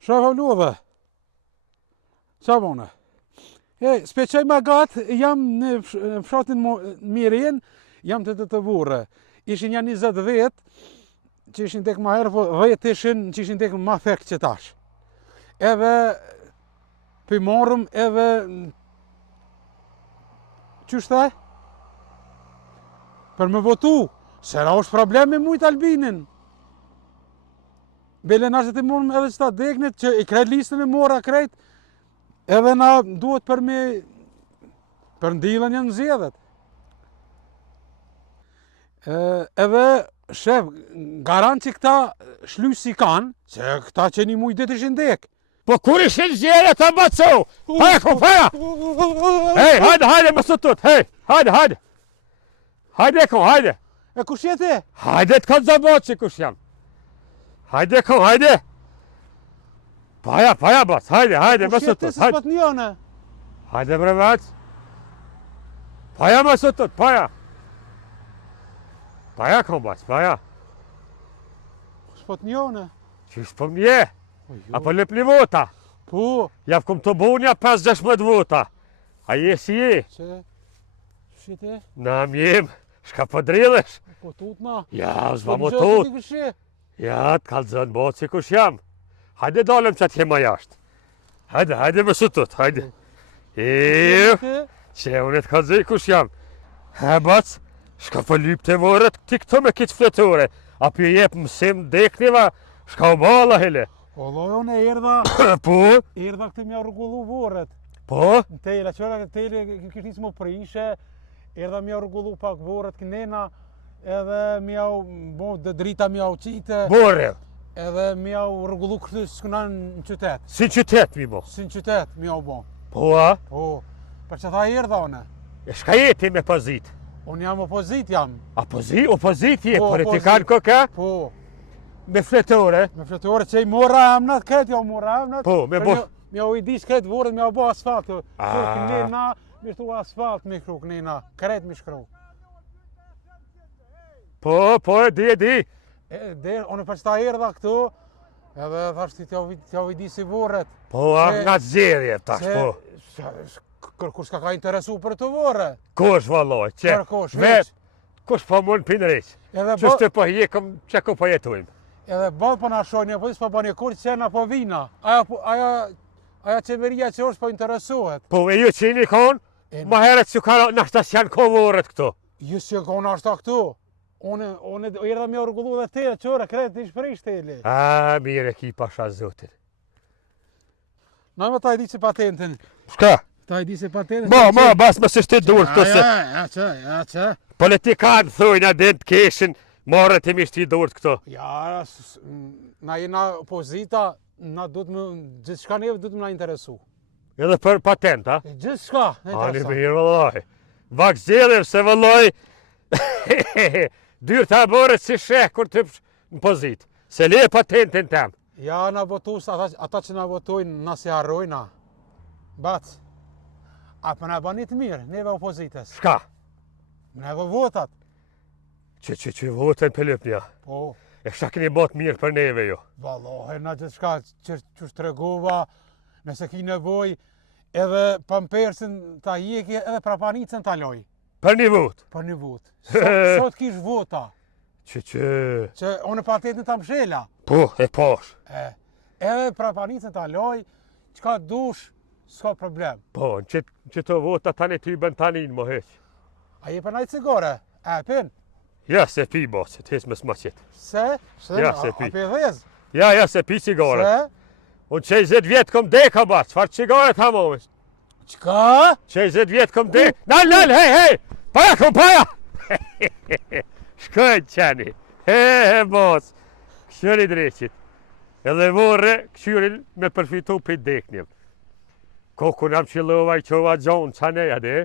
Shava lodhe. Qa bone? Speqaj ma gatë, jam në fshatin Miren, jam të vore. Ishin janë 20 vetë, që ishin tek ma herë, po 10 ishin që ishin tek ma thek që tash. Edhe për marrëm edhe qështë the? Për me votu, se ra është problem me mujtë Albinin. Bele na që të morëm edhe qëta deknit, që i krejt listën e mora krejt, edhe na duhet për me për ndilën janë zjedhet. Edhe shef, garant që këta shlys si kanë, se këta që një mujtë dit ishin dek. Po kur ishin zjedhe të mbacu? Haja ku faja! Hej, hajde më sutut, hej, hajde. Hajde ko, hajde. E kush jete? Hajde të kanë zabat që kush jam. Hajde ko, hajde. Paja bac, hajde më sutut. Kush jete se s'pat njone? Hajde bre bac. Paja më sutut, paja. Paja ko bac, paja. S'pat njone? Qysh po mje? Apo lep një vota? Po. Jaf kom të bunja 5-16 vota. A je si je? Që? Shite? Na mjem, shka po dridhesh? Po tutna? Ja, zva mo tut. Ja, të kalëzën botë si kush jam. Hajde dalëm që atë jema jashtë. Hajde më sutut, hajde. Që unë të kalëzëj kush jam. Bac, shka po lyp të vorët ti këto me kitë fletore. Apo jep mësim dekniva, shka u bala hele. Allah, unë e erdha... Po? Erdha këtë mja rrugullu vorët. Po? Në tejla, qëra këtë tejle kështë nisë më prishe, erdha mja rrugullu pak vorët kënena, edhe mja drita mja u qite. Bore? Edhe mja rrugullu këtë s'këna në qytet. Si qytet mi bo? Si në qytet mja u bo. Po a? Po. Për që tha erdha une. E shka jeti me pozit? Unë jam opozit jam. Opozit je, Po, politikan koka? Po. Me fletore? Me fletore që i mora emnat, këtë ja mora emnat. Po, me bo... Mja u i dis këtë vorët, mja u bo asfalt. Kënena, mi shtu asfalt mi shkru kënena, kret mi shkru. Po, e di. Unë për që ta erdha këtu, edhe thashti t'ja u i dis i vorët. Po, nga zjedhje tash, po. Kërkush ka interesu për të vorë? Kush valoj, që? Kërkush, veç. Kush po mund pinëriq? Qështë të po jekom, që ku po jetojmë? Edhe balë po na shojnë, po disë po bani kur qena po vina. Aja qeveria që është po interesuhet. Po e ju qini konë? Ma heret që ka nashtas janë kovorët këto. Ju që ka nashta këtu. Unë erdha me rrugullu dhe te, qëre, kretë ish prish teli. Mire ki pasha zotin. Na me ta i di që patentin. Shka? Ta i di që patentin. Bas më së shti dur këto se... Ja që. Politikanë thujnë adin të keshin, marët i mishti dur këto. Ja, na jena opozita, na du të më, gjithë shka neve du të më na interesu. Edhe për patent, a? Gjithë shka, Ani mirë vëlloj. Vak zjedhëm se vëlloj, dyrë të aborët si sheh kur të në pozit. Se le patentin tem. Ja, na votus, ata që na votojnë, na se harrojna. Bac, a për na banit mirë, neve opozitës. Shka? Neve votat. Që voten për lëpnja. Po. E shka keni botë mirë për neve jo. Valohe, na gjithë shka që shtregova, nëse ki nevoj, edhe pampersin ta jeki, edhe prapanicën ta loj. Për një vot? Për një vot. Sot kish vota. Që unë patentin ta mshela. Po, e posh. Edhe prapanicën ta loj, qka dush, s'ka problem. Po, në që të vota tani ty bën tanin më heq. A je për najtë cigare? E pin? Ja, se pi bosit, hes me s'maqit. Se? Ja, se pi. A pi dhez? Ja, se pi cigare. Se? Unë 60 vjetë kom deka ba, qfar cigare të hamovis? Qka? 60 vjetë kom deka. Nal, hej! Paja kom paja! Shkojnë qeni. He, bos. Këshyri dreqit. Edhe vorre, këshyrin me përfitu për deknim. Koku nam qilova i qova gjonë, qaneja de.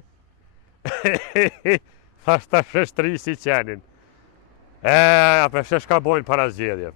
Thashta shështri si qenin. Për shëshka bojnë para zgjedhjem.